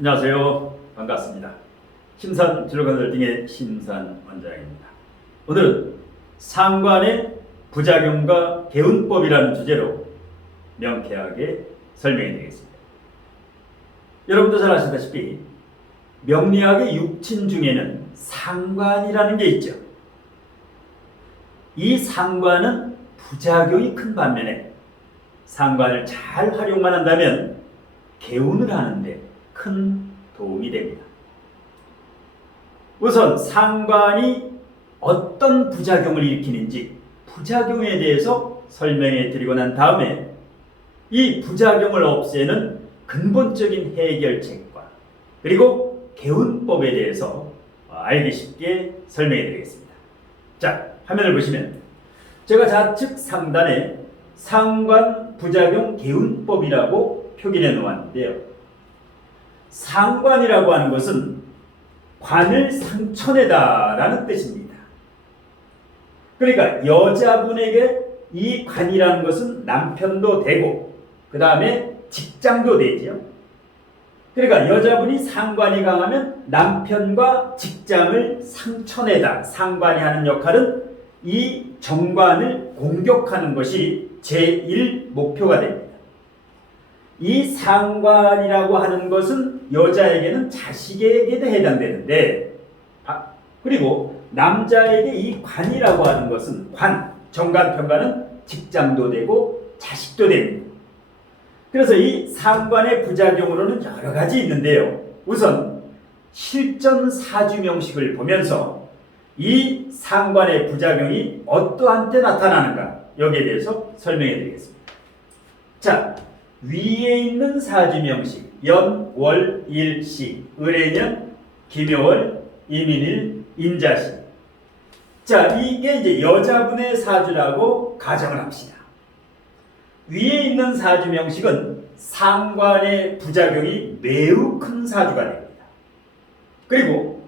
안녕하세요. 반갑습니다. 심산 진로컨설팅의 심산 원장입니다. 오늘은 상관의 부작용과 개운법이라는 주제로 명쾌하게 설명해 드리겠습니다. 여러분도 잘 아시다시피 명리학의 육친 중에는 상관이라는 게 있죠. 이 상관은 부작용이 큰 반면에 상관을 잘 활용만 한다면 개운을 하는데 큰 도움이 됩니다. 우선 상관이 어떤 부작용을 일으키는지 부작용에 대해서 설명해 드리고 난 다음에 이 부작용을 없애는 근본적인 해결책과 그리고 개운법에 대해서 알기 쉽게 설명해 드리겠습니다. 자, 화면을 보시면 제가 좌측 상단에 상관 부작용 개운법이라고 표기해 놓았는데요. 상관이라고 하는 것은 관을 상처내다라는 뜻입니다. 그러니까 여자분에게 이 관이라는 것은 남편도 되고 그 다음에 직장도 되죠. 그러니까 여자분이 상관이 강하면 남편과 직장을 상처내다. 상관이 하는 역할은 이 정관을 공격하는 것이 제1 목표가 됩니다. 이 상관이라고 하는 것은 여자에게는 자식에게도 해당되는데, 그리고 남자에게 이 관이라고 하는 것은 정관, 편관은 직장도 되고 자식도 됩니다. 그래서 이 상관의 부작용으로는 여러 가지 있는데요. 우선 실전 사주명식을 보면서 이 상관의 부작용이 어떠한 때 나타나는가 여기에 대해서 설명해 드리겠습니다. 자, 위에 있는 사주명식 연, 월, 일, 시, 을해년, 김여월, 임인일, 임자시. 자, 이게 이제 여자분의 사주라고 가정을 합시다. 위에 있는 사주명식은 상관의 부작용이 매우 큰 사주가 됩니다. 그리고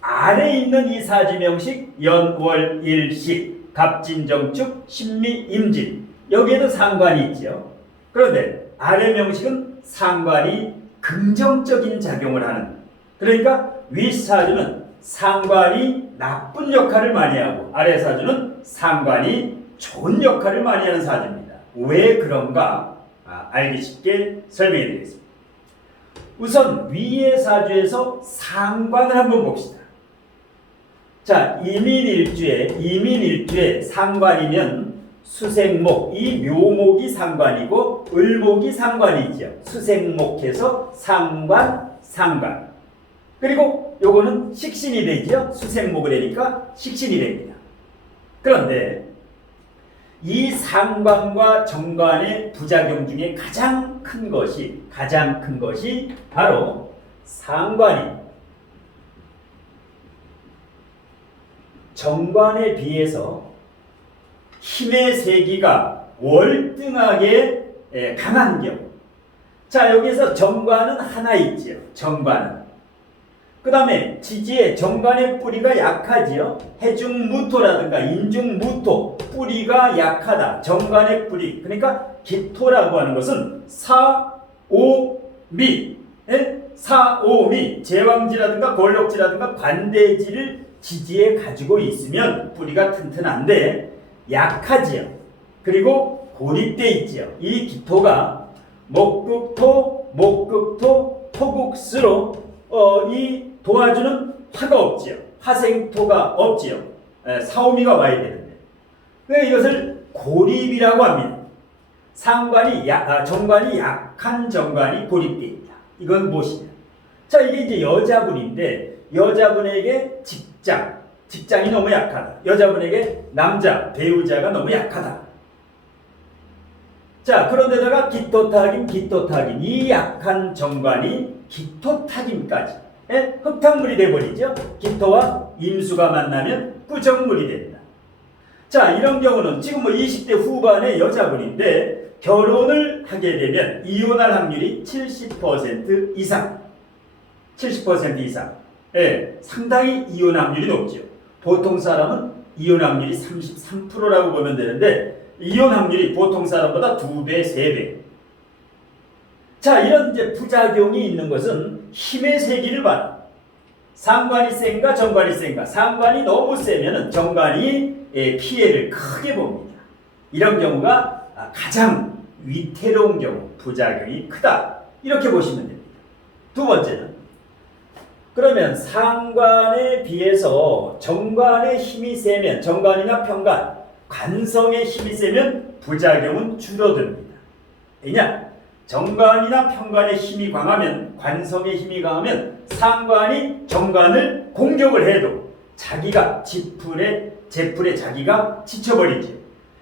아래에 있는 이 사주명식 연, 월, 일, 시, 갑진정축, 신미, 임진 여기에도 상관이 있죠. 그런데 아래 명식은 상관이 긍정적인 작용을 하는, 그러니까 위 사주는 상관이 나쁜 역할을 많이 하고 아래 사주는 상관이 좋은 역할을 많이 하는 사주입니다. 왜 그런가 알기 쉽게 설명해 드리겠습니다. 우선 위의 사주에서 상관을 한번 봅시다. 자, 이민일주에 상관이면 수생목, 이 묘목이 상관이고 을목이 상관이죠. 수생목해서 상관. 그리고 요거는 식신이 되죠. 수생목을 하니까 식신이 됩니다. 그런데 이 상관과 정관의 부작용 중에 가장 큰 것이 바로 상관이 정관에 비해서 힘의 세기가 월등하게 강한 경우. 자, 여기서 정관은 하나 있지요. 정관은. 그 다음에 지지의 정관의 뿌리가 약하지요. 해중무토라든가 인중무토 뿌리가 약하다. 정관의 뿌리. 그러니까 기토라고 하는 것은 사오미. 사오미. 제왕지라든가 걸럭지라든가 관대지를 지지에 가지고 있으면 뿌리가 튼튼한데 약하지요. 그리고 고립되어 있지요. 이 기토가 목극토, 토국수로 이 도와주는 화가 없지요. 화생토가 없지요. 사오미가 와야 되는데. 이것을 고립이라고 합니다. 정관이 약한 정관이 고립되어 있다. 이건 무엇이냐? 자, 이게 이제 여자분인데 여자분에게 직장이 너무 약하다. 여자분에게 배우자가 너무 약하다. 자, 그런데다가 기토타김 이 약한 정관이 기토타김까지 흙탕물이 돼버리죠. 기토와 임수가 만나면 부정물이 됩니다. 자, 이런 경우는 지금 20대 후반의 여자분인데 결혼을 하게 되면 이혼할 확률이 70% 이상. 상당히 이혼 확률이 높죠. 보통 사람은 이혼 확률이 33%라고 보면 되는데 이혼 확률이 보통 사람보다 2배, 3배. 자, 이런 이제 부작용이 있는 것은 힘의 세기를 봐라. 상관이 센가 정관이 센가. 상관이 너무 세면은 정관이 피해를 크게 봅니다. 이런 경우가 가장 위태로운 경우, 부작용이 크다. 이렇게 보시면 됩니다. 두 번째는 그러면 상관에 비해서 정관의 힘이 세면, 정관이나 편관, 관성의 힘이 세면 부작용은 줄어듭니다. 왜냐? 정관이나 편관의 힘이 강하면, 관성의 힘이 강하면 상관이 정관을 공격을 해도 자기가 제풀에 자기가 지쳐버리죠.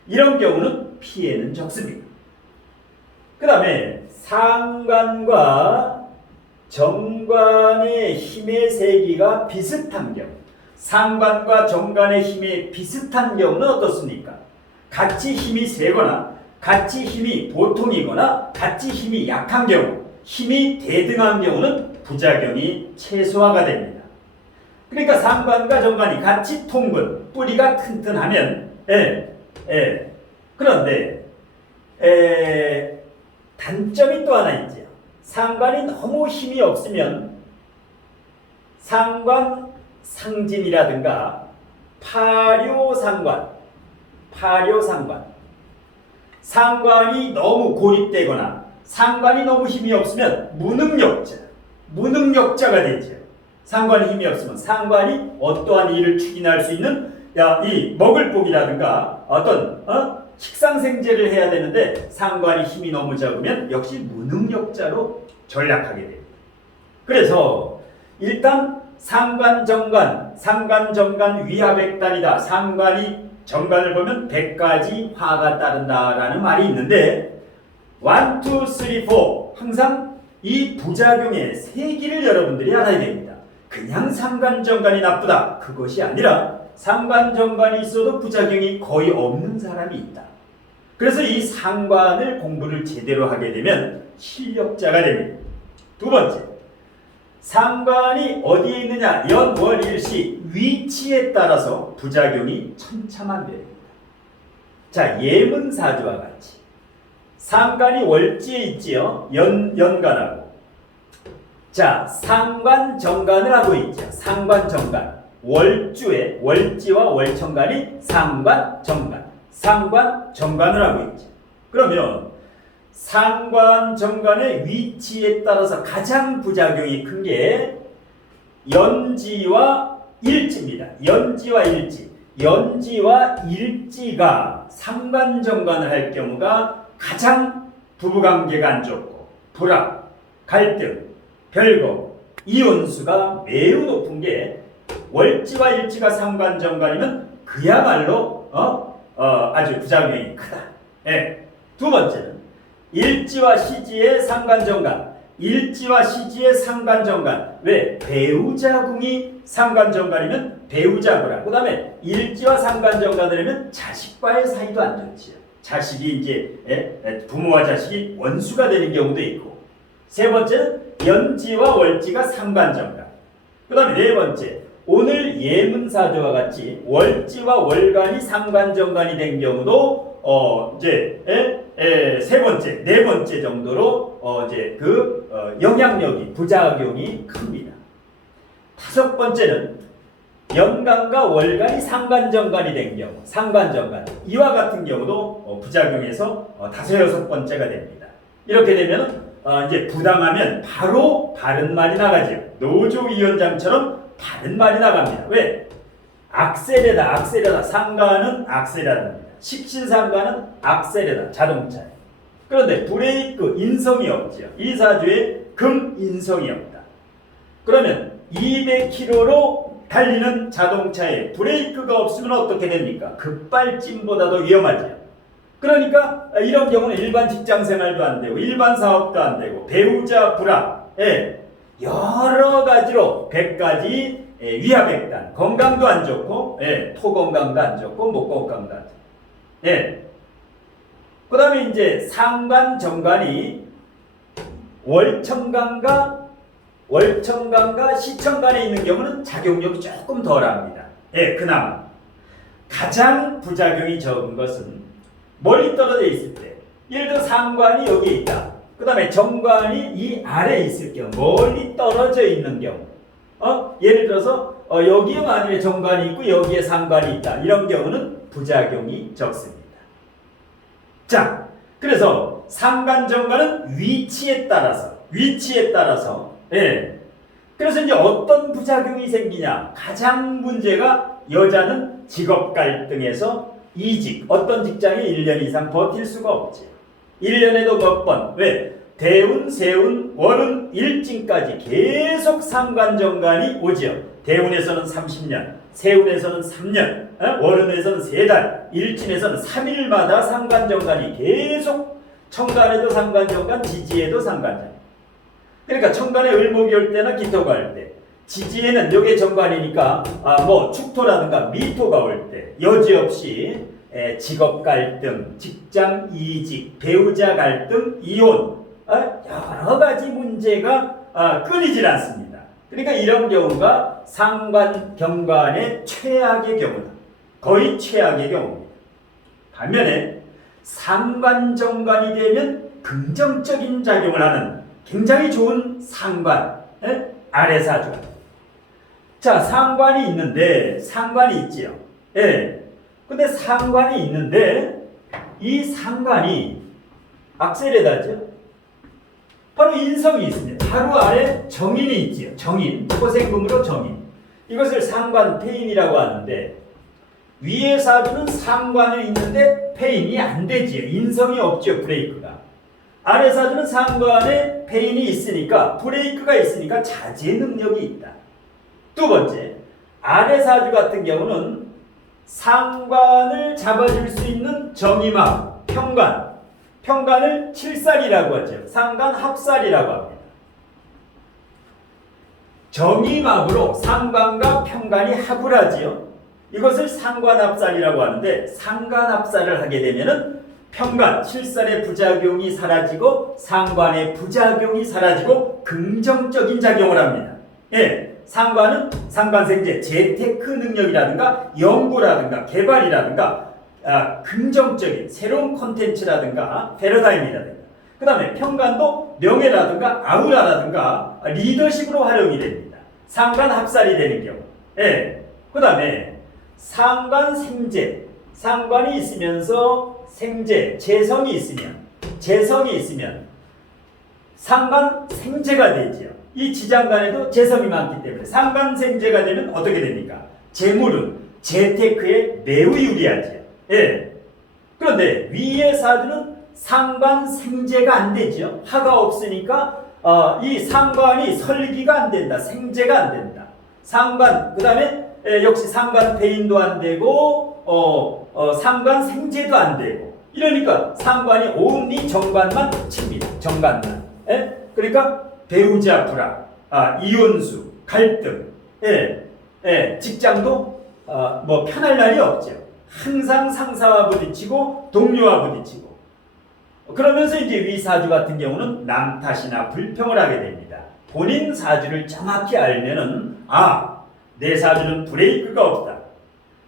이런 경우는 피해는 적습니다. 그 다음에 상관과 정관의 힘의 세기가 비슷한 경우, 상관과 정관의 힘이 비슷한 경우는 어떻습니까? 같이 힘이 세거나 같이 힘이 보통이거나 같이 힘이 약한 경우, 힘이 대등한 경우는 부작용이 최소화가 됩니다. 그러니까 상관과 정관이 같이 통근, 뿌리가 튼튼하면 그런데 단점이 또 하나 있죠. 상관이 너무 힘이 없으면 상관 상진이라든가 파묘상관, 상관이 너무 고립되거나 상관이 너무 힘이 없으면 무능력자가 되죠. 상관이 힘이 없으면 상관이 어떠한 일을 추진할 수 있는 이 먹을 복이라든가 어떤 식상생재를 해야 되는데 상관이 힘이 너무 적으면 역시 무능력자로 전락하게 됩니다. 그래서 일단 상관정관 위화백단이다. 상관이 정관을 보면 100가지 화가 따른다라는 말이 있는데 1, 2, 3, 4 항상 이 부작용의 세기를 여러분들이 알아야 됩니다. 그냥 상관정관이 나쁘다 그것이 아니라 상관정관이 있어도 부작용이 거의 없는 사람이 있다. 그래서 이 상관을 공부를 제대로 하게 되면 실력자가 됩니다. 두 번째, 상관이 어디에 있느냐 연월일시 위치에 따라서 부작용이 천차만별입니다. 자, 예문사주와 같이 상관이 월지에 있지요. 연간하고. 자, 상관 정관을 하고 있죠. 상관 정관. 월주에 월지와 월천간이 상관 정관을 하고 있죠. 그러면 상관 정관의 위치에 따라서 가장 부작용이 큰 게 연지와 일지입니다. 연지와 일지가 상관 정관을 할 경우가 가장 부부관계가 안 좋고 불합, 갈등, 별거, 이혼수가 매우 높은 게 월지와 일지가 상관 정관이면 그야말로 아주 부작용이 크다. 두 번째는 일지와 시지의 상관정관. 왜? 배우자궁이 상관정관이면 배우자구라. 그 다음에 일지와 상관정관을 하면 자식과의 사이도 안 좋지요. 자식이 이제 부모와 자식이 원수가 되는 경우도 있고. 세 번째는 연지와 월지가 상관정관. 그 다음에 네 번째, 오늘 예문사주와 같이 월지와 월간이 상관정관이 된 경우도 세 번째, 네 번째 정도로 영향력이 부작용이 큽니다. 다섯 번째는 연간과 월간이 상관정관이 된 경우, 이와 같은 경우도 부작용에서 다섯 여섯 번째가 됩니다. 이렇게 되면 이제 부당하면 바로 바른 말이 나가죠. 노조위원장처럼 바른 말이 나갑니다. 왜? 악셀에다 상관은 악셀이랍니다. 식신상관은 악셀에다 자동차에. 그런데 브레이크 인성이 없죠. 이 사주에 금 인성이 없다. 그러면 200km로 달리는 자동차에 브레이크가 없으면 어떻게 됩니까? 급발진보다도 위험하죠. 그러니까 이런 경우는 일반 직장생활도 안 되고 일반 사업도 안 되고 배우자 불합, 여러 가지로 100가지 위화백단, 건강도 안 좋고 토 건강도 안 좋고 목 건강도 안 좋고. 그 다음에 이제 상관 정관이 월천간과 시천간에 있는 경우는 작용력이 조금 덜합니다. 그나마 가장 부작용이 적은 것은 멀리 떨어져 있을 때, 예를 들어 상관이 여기에 있다. 그 다음에 정관이 이 아래에 있을 경우, 멀리 떨어져 있는 경우, 예를 들어서 여기에 만약에 정관이 있고 여기에 상관이 있다. 이런 경우는 부작용이 적습니다. 자, 그래서 상관 정관은 위치에 따라서, 예. 그래서 이제 어떤 부작용이 생기냐? 가장 문제가 여자는 직업 갈등에서 이직, 어떤 직장에 1년 이상 버틸 수가 없지. 1년에도 몇 번, 왜? 대운, 세운, 월운, 일진까지 계속 상관정관이 오지요. 대운에서는 30년, 세운에서는 3년, 월운에서는 3달, 일진에서는 3일마다 상관정관이 계속, 청간에도 상관정관, 지지에도 상관정관. 그러니까 청간에 을목이 올 때나 기토가 올 때, 지지에는 요게 정관이니까 뭐 축토라든가 미토가 올 때 여지없이 직업 갈등, 직장 이직, 배우자 갈등, 이혼, 여러 가지 문제가 끊이질 않습니다. 그러니까 이런 경우가 상관 경관의 최악의 경우다. 거의 최악의 경우입니다. 반면에 상관 정관이 되면 긍정적인 작용을 하는 굉장히 좋은 상관, 아래사주가. 자, 상관이 있지요. 예. 근데 상관이 있는데, 이 상관이 악셀에다죠. 바로 인성이 있습니다. 바로 아래 정인이 있지요. 정인, 토생금으로 정인. 이것을 상관 폐인이라고 하는데, 위에 사주는 상관이 있는데 폐인이 안 되지요. 인성이 없죠, 브레이크가. 아래 사주는 상관에 폐인이 있으니까, 브레이크가 있으니까 자제 능력이 있다. 두 번째, 아래 사주 같은 경우는 상관을 잡아줄 수 있는 정임합, 평관을 칠살이라고 하죠. 상관 합살이라고 합니다. 정임합으로 상관과 평관이 합을 하지요. 이것을 상관합살이라고 하는데, 상관합살을 하게 되면은 평관, 칠살의 부작용이 사라지고 상관의 부작용이 사라지고 긍정적인 작용을 합니다. 예, 상관은 상관생재, 재테크 능력이라든가 연구라든가 개발이라든가 긍정적인 새로운 콘텐츠라든가 패러다임이라든가, 그 다음에 평관도 명예라든가 아우라라든가 리더십으로 활용이 됩니다. 상관합살이 되는 경우. 예, 그 다음에 상관생재, 상관이 있으면서 생재, 재성이 있으면 상관생재가 되지요. 이 지장간에도 재성이 많기 때문에 상관생재가 되면 어떻게 됩니까? 재물은 재테크에 매우 유리하지요. 예. 그런데 위의 사주는 상관생재가 안 되죠. 화가 없으니까 이 상관이 설기가 안 된다. 생재가 안 된다. 상관, 그 다음에 역시 상관 폐인도 안 되고 상관 생재도 안 되고, 이러니까 상관이 온리 정관만 칩니다. 정관만. 예? 그러니까 배우자 불화, 이혼수, 갈등, 직장도 뭐 편할 날이 없죠. 항상 상사와 부딪히고 동료와 부딪히고. 그러면서 이제 위 사주 같은 경우는 남 탓이나 불평을 하게 됩니다. 본인 사주를 정확히 알면은 내 사주는 브레이크가 없다.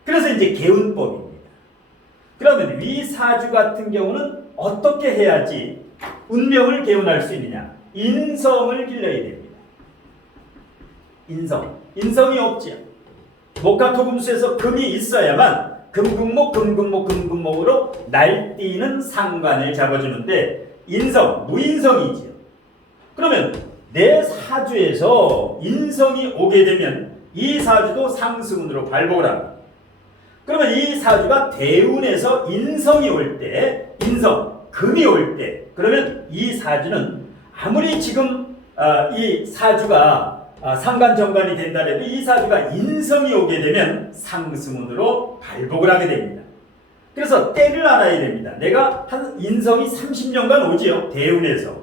그래서 이제 개운법입니다. 그러면 위 사주 같은 경우는 어떻게 해야지 운명을 개운할 수 있느냐? 인성을 길러야 됩니다. 인성이 없지요. 목화토금수에서 금이 있어야만 금금목으로 날뛰는 상관을 잡아주는데, 무인성이지요. 그러면 내 사주에서 인성이 오게 되면 이 사주도 상승운으로 발복을 합니다. 그러면 이 사주가 대운에서 인성이 올 때, 금이 올 때, 그러면 이 사주는 아무리 지금 이 사주가 상관정관이 된다 해도 이 사주가 인성이 오게 되면 상승운으로 발복을 하게 됩니다. 그래서 때를 알아야 됩니다. 내가 한 인성이 30년간 오지요. 대운에서.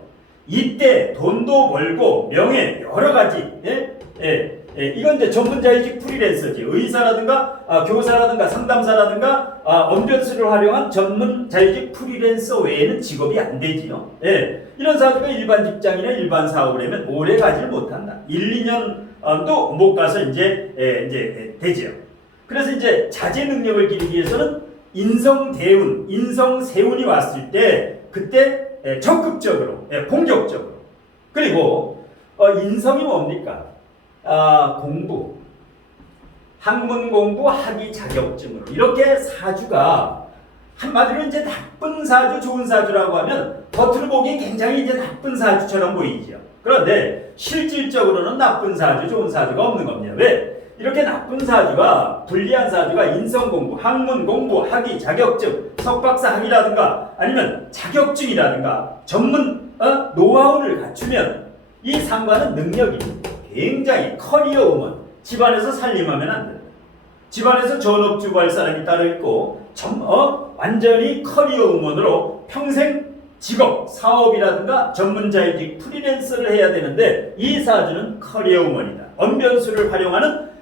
이때 돈도 벌고 명예 여러 가지, 이건 이제 전문자의직 프리랜서지. 의사라든가 교사라든가 상담사라든가 언변수를 활용한 전문자의직 프리랜서 외에는 직업이 안 되지요. 이런 사주가 일반 직장이나 일반 사업을 하면 오래 가지를 못한다. 1, 2년도 못 가서 이제 되지요. 그래서 이제 자제 능력을 기르기 위해서는 인성대운, 인성세운이 왔을 때 그때 적극적으로, 공격적으로. 그리고 인성이 뭡니까? 공부, 학문 공부, 학위 자격증으로 이렇게 사주가 한마디로 이제 나쁜 사주, 좋은 사주라고 하면 겉으로 보기 굉장히 이제 나쁜 사주처럼 보이죠. 그런데 실질적으로는 나쁜 사주, 좋은 사주가 없는 겁니다. 왜? 이렇게 나쁜 사주가, 불리한 사주가 인성 공부, 학문 공부, 학위 자격증, 석박사 학위라든가 아니면 자격증이라든가 전문 노하우를 갖추면 이 상관은 능력이 굉장히 커리어 우먼, 집안에서 살림하면 안 된다. 집안에서 전업주부 할 사람이 따로 있고 완전히 커리어 우먼으로 평생 직업, 사업이라든가 전문자이직, 프리랜서를 해야 되는데 이 사주는 커리어 우먼이다. 언변수를 활용하는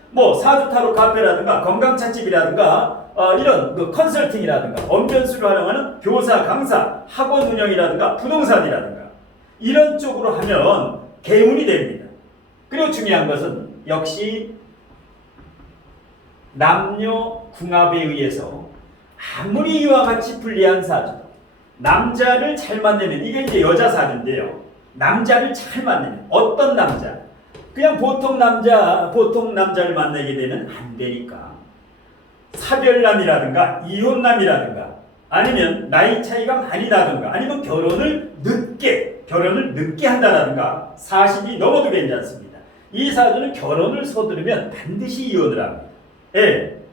사주 타로 카페라든가 건강찻집이라든가 이런 컨설팅이라든가 언변수를 활용하는 교사, 강사, 학원 운영이라든가 부동산이라든가 이런 쪽으로 하면 개운이 됩니다. 그리고 중요한 것은 역시 남녀 궁합에 의해서 아무리 이와 같이 불리한 사주, 남자를 잘 만나면, 이게 이제 여자 사주인데요. 남자를 잘 만나면, 어떤 남자? 그냥 보통 남자를 만나게 되면 안 되니까 사별남이라든가 이혼남이라든가 아니면 나이 차이가 많이 나든가 아니면 결혼을 늦게 한다라든가 40이 넘어도 괜찮습니다. 이 사주는 결혼을 서두르면 반드시 이혼을 합니다.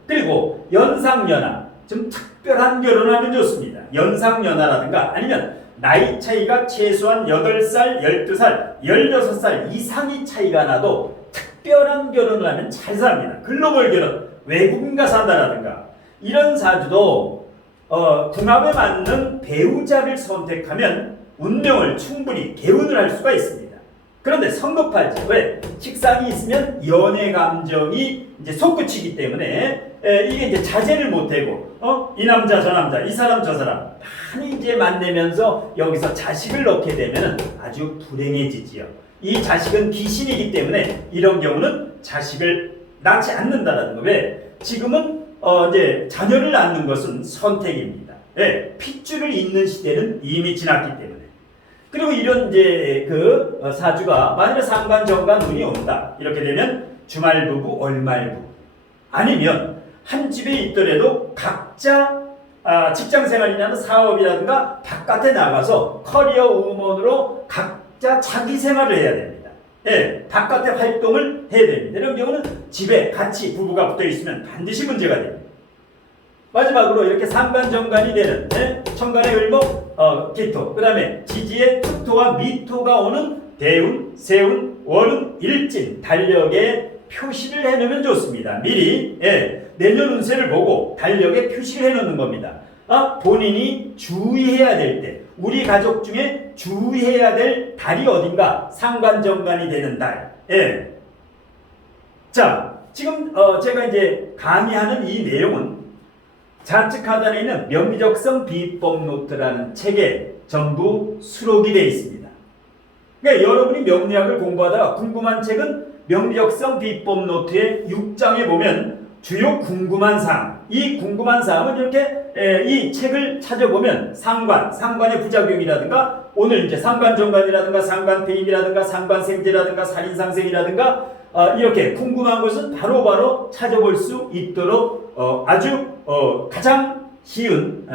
그리고 연상연하, 좀 특별한 결혼을 하면 좋습니다. 연상연하라든가 아니면 나이 차이가 최소한 8살, 12살, 16살 이상의 차이가 나도 특별한 결혼을 하면 잘 삽니다. 글로벌 결혼, 외국인과 산다라든가 이런 사주도 궁합에 맞는 배우자를 선택하면 운명을 충분히 개운을 할 수가 있습니다. 그런데 성급하지. 왜? 식상이 있으면 연애 감정이 이제 솟구치기 때문에 이게 이제 자제를 못하고 이 남자 저 남자 이 사람 저 사람 많이 이제 만나면서 여기서 자식을 낳게 되면 아주 불행해지지요. 이 자식은 귀신이기 때문에 이런 경우는 자식을 낳지 않는다라는 거. 왜? 지금은 이제 자녀를 낳는 것은 선택입니다. 핏줄을 잇는 시대는 이미 지났기 때문에. 그리고 이런 이제 사주가 만일에 상관 정관 운이 온다 이렇게 되면 주말부부 월말부부 아니면 한 집에 있더라도 각자 직장생활이나 사업이라든가 바깥에 나가서 커리어 우먼으로 각자 자기 생활을 해야 됩니다. 바깥에 활동을 해야 됩니다. 이런 경우는 집에 같이 부부가 붙어 있으면 반드시 문제가 됩니다. 마지막으로 이렇게 상관정관이 되는 천간의 을목, 기토, 그 다음에 지지의 토토와 미토가 오는 대운, 세운, 월운, 일진, 달력에 표시를 해놓으면 좋습니다. 미리 내년 운세를 보고 달력에 표시를 해놓는 겁니다. 본인이 주의해야 될 때, 우리 가족 중에 주의해야 될 달이 어딘가 상관정관이 되는 달. 자, 지금 제가 이제 강의하는 이 내용은 좌측 하단에 있는 명리적성 비법 노트라는 책에 전부 수록이 되어 있습니다. 그러니까 여러분이 명리학을 공부하다가 궁금한 책은 명리적성 비법 노트의 6장에 보면 주요 궁금한 사항, 이 궁금한 사항은 이렇게 이 책을 찾아보면 상관의 부작용이라든가 오늘 이제 상관정관이라든가 상관폐임이라든가 상관생제라든가 살인상생이라든가 이렇게 궁금한 것은 바로바로 찾아볼 수 있도록 아주 가장 쉬운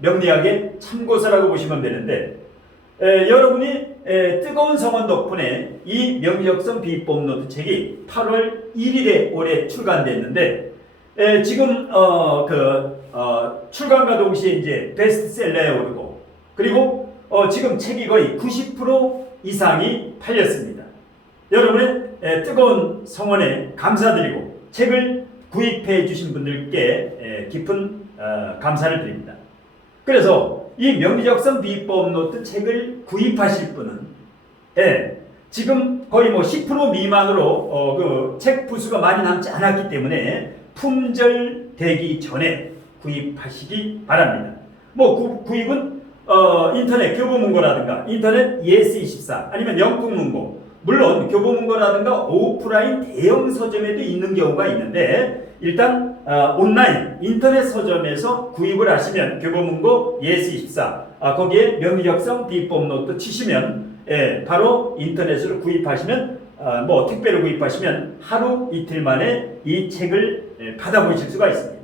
명리학의 참고서라고 보시면 되는데 여러분이 뜨거운 성원 덕분에 이 명리적성 비법 노트 책이 8월 1일에 올해 출간됐는데 지금 출간과 동시에 이제 베스트셀러에 오르고 그리고 지금 책이 거의 90% 이상이 팔렸습니다. 여러분의 뜨거운 성원에 감사드리고 책을 구입해 주신 분들께 깊은 감사를 드립니다. 그래서 이 명리적성 비법 노트 책을 구입하실 분은 지금 거의 10% 미만으로 책 부수가 많이 남지 않았기 때문에 품절되기 전에 구입하시기 바랍니다. 구입은 인터넷 교보문고라든가 인터넷 예스24 아니면 영국문고 물론 교보문고라든가 오프라인 대형 서점에도 있는 경우가 있는데 일단 온라인 인터넷 서점에서 구입을 하시면 교보문고 예스24 거기에 명의적성 비법 노트 치시면 바로 인터넷으로 구입하시면 뭐 택배로 구입하시면 하루 이틀 만에 이 책을 받아보실 수가 있습니다.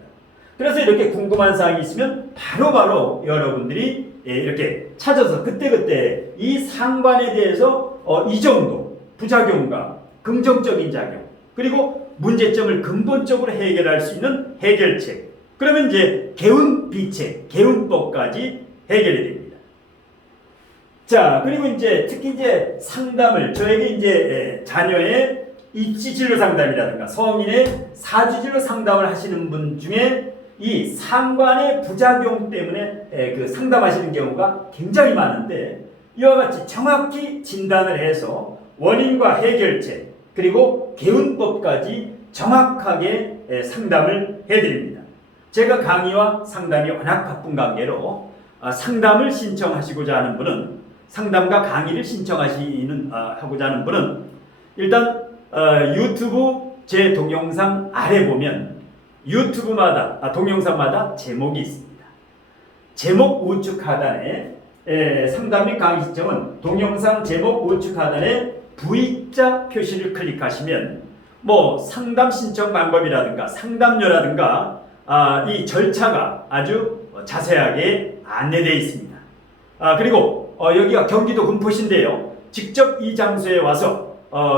그래서 이렇게 궁금한 사항이 있으면 바로바로 여러분들이 이렇게 찾아서 그때그때 이 상관에 대해서 이 정도 부작용과 긍정적인 작용 그리고 문제점을 근본적으로 해결할 수 있는 해결책 그러면 이제 개운 비책, 개운법까지 해결이 됩니다. 자, 그리고 이제 특히 이제 상담을 저에게 이제 자녀의 입시 진로 상담이라든가 성인의 사주 진로 상담을 하시는 분 중에 이 상관의 부작용 때문에 그 상담하시는 경우가 굉장히 많은데 이와 같이 정확히 진단을 해서 원인과 해결책 그리고 개운법까지 정확하게 상담을 해드립니다. 제가 강의와 상담이 워낙 바쁜 관계로 상담을 신청하시고자 하는 분은 상담과 강의를 하고자 하는 분은 일단 유튜브 제 동영상 아래 보면 유튜브마다 동영상마다 제목이 있습니다. 제목 우측 하단에 상담 및 강의 신청은 동영상 제목 우측 하단에 V자 표시를 클릭하시면 뭐 상담 신청 방법이라든가 상담료라든가 이 절차가 아주 자세하게 안내되어 있습니다. 그리고 여기가 경기도 군포시인데요. 직접 이 장소에 와서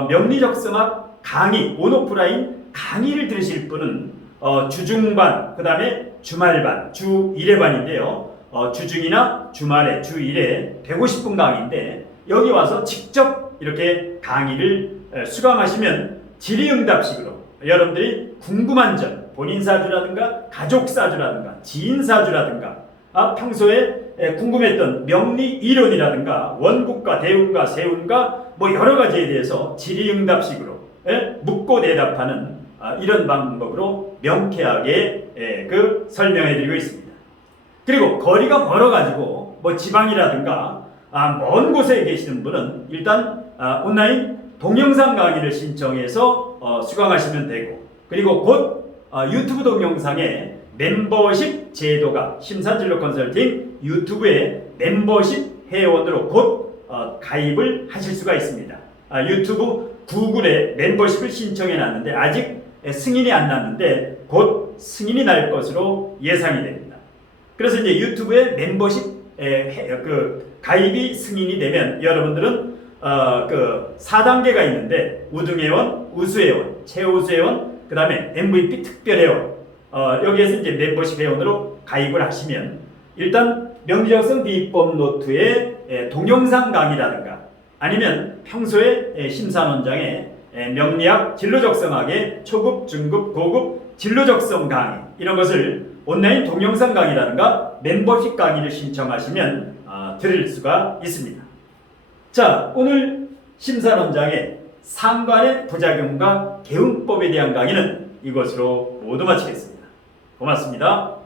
명리적성학 강의 온오프라인 강의를 들으실 분은 주중반 그 다음에 주말반 주 1회 반인데요. 주중이나 주말에 주 1회 150분 강의인데 여기 와서 직접 이렇게 강의를 수강하시면 질의응답식으로 여러분들이 궁금한 점 본인 사주라든가 가족 사주라든가 지인 사주라든가 평소에 궁금했던 명리 이론이라든가 원국과 대운과 세운과 뭐 여러 가지에 대해서 질의응답식으로 묻고 대답하는 이런 방법으로 명쾌하게 그 설명해드리고 있습니다. 그리고 거리가 멀어가지고 뭐 지방이라든가 먼 곳에 계시는 분은 일단 온라인 동영상 강의를 신청해서 수강하시면 되고 그리고 곧 유튜브 동영상에 멤버십 제도가 심산진로 컨설팅 유튜브에 멤버십 회원으로 곧 가입을 하실 수가 있습니다. 유튜브 구글에 membership을 신청해 놨는데 아직 승인이 안 났는데 곧 승인이 날 것으로 예상이 됩니다. 그래서 이제 유튜브에 멤버십 그 가입이 승인이 되면 여러분들은 그 4단계가 있는데 우등회원, 우수회원, 최우수회원, 그 다음에 MVP 특별회원 여기에서 이제 멤버십 회원으로 가입을 하시면 일단 명리적성 비법 노트의 동영상 강의라든가 아니면 평소에 심산원장의 명리학 진로적성학의 초급, 중급, 고급 진로적성 강의 이런 것을 온라인 동영상 강의라든가 멤버십 강의를 신청하시면 들을 수가 있습니다. 자, 오늘 심산원장의 상관의 부작용과 개운법에 대한 강의는 이것으로 모두 마치겠습니다. 고맙습니다.